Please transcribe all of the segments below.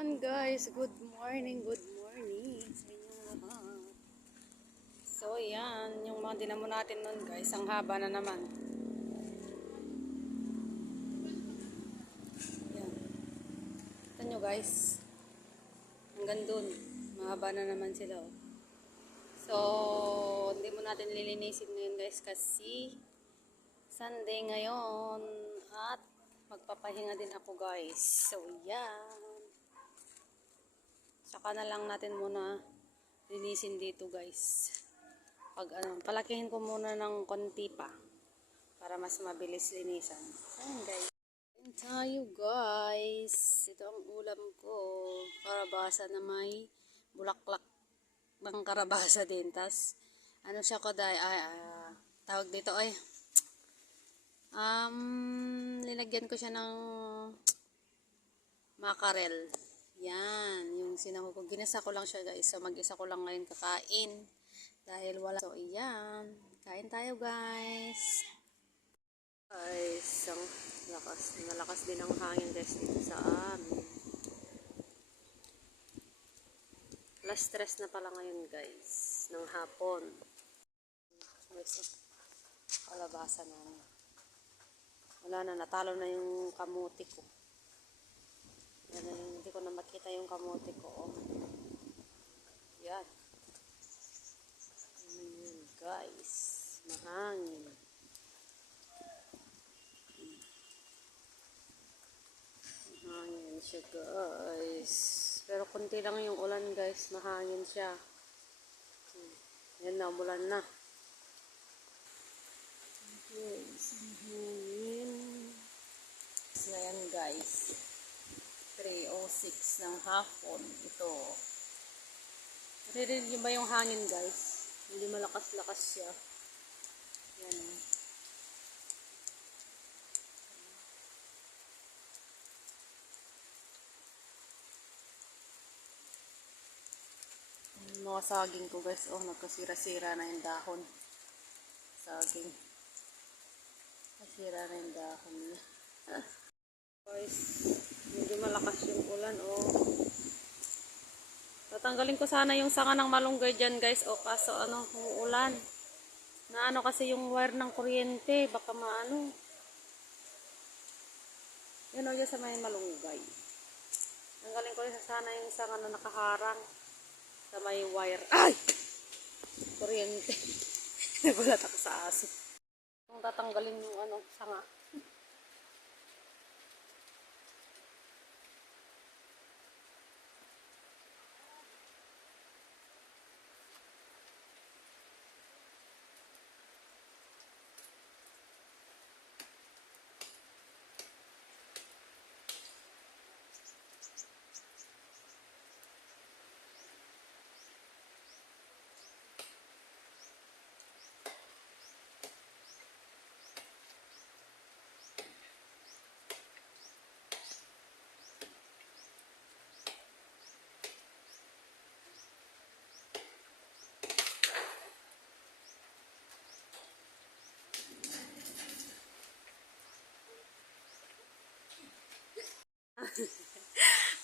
Yan guys, good morning sa inyong lahat. So yan, yung mga dinamo natin nun guys, ang haba na naman. Yan. Ito nyo guys, hanggang dun, mahaba na naman sila. Oh. So, hindi mo natin lilinisin ngayon guys kasi Sunday ngayon at magpapahinga din ako guys. So yan. Saka na lang natin muna linisin dito guys. Palakihin ko muna ng konti pa para mas mabilis linisan. Ayan guys. Ayan tayo guys. Ito ang ulam ko. Karabasa na may bulaklak ng karabasa din. Tas ano siya ko tawag dito ay linagyan ko siya ng mackerel. Yan, yung sinahog ko. Ginasa ko lang siya guys. So mag-isa ko lang ngayon kakain. Dahil wala. So iyan. Kain tayo guys. Guys, ang lakas. Malakas din ang hangin guys dito sa amin. Last stress na pala ngayon guys. Ng hapon. Guys, kalabasa na. Wala na. Natalo na yung kamuti ko. Yan, hindi ko na makita yung kamote ko. Oh. Yan. Ayan, guys. Mahangin. Mahangin siya, guys. Pero konti lang yung ulan, guys. Mahangin siya. Yan na, umulan na. Guys, mahangin. So, ayan, guys. 3:06 ng hapon. Ito. Naririnig niyo ba yung hangin guys? Hindi malakas-lakas siya. Yan. Mga saging ko guys. Oh, nagkasira-sira na yung dahon. Saging. Kasira na yung dahon niya. Guys, medyo malakas yung ulan, oh. Tatanggalin ko sana yung sanga ng malunggay dyan, guys, oh, kaso ano, umuulan. Naano kasi yung wire ng kuryente, baka maano. Yun, oh, dyan sa may malunggay. Tanggalin ko rin sana yung sanga na nakaharang sa may wire. Ay! Kuryente. Nagulat ako sa aso. Kung tatanggalin yung ano, sanga.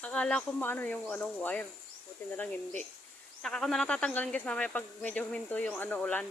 Akala ko maano yung wire. Buti na lang hindi. Saka ko na lang tatanggalin guys mamaya pag medyo huminto yung ulan.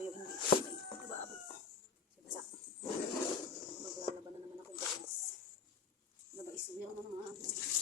Kayo hindi. Baabo. Basa. Maglalaban na naman ako guys. Isuyaw na naman.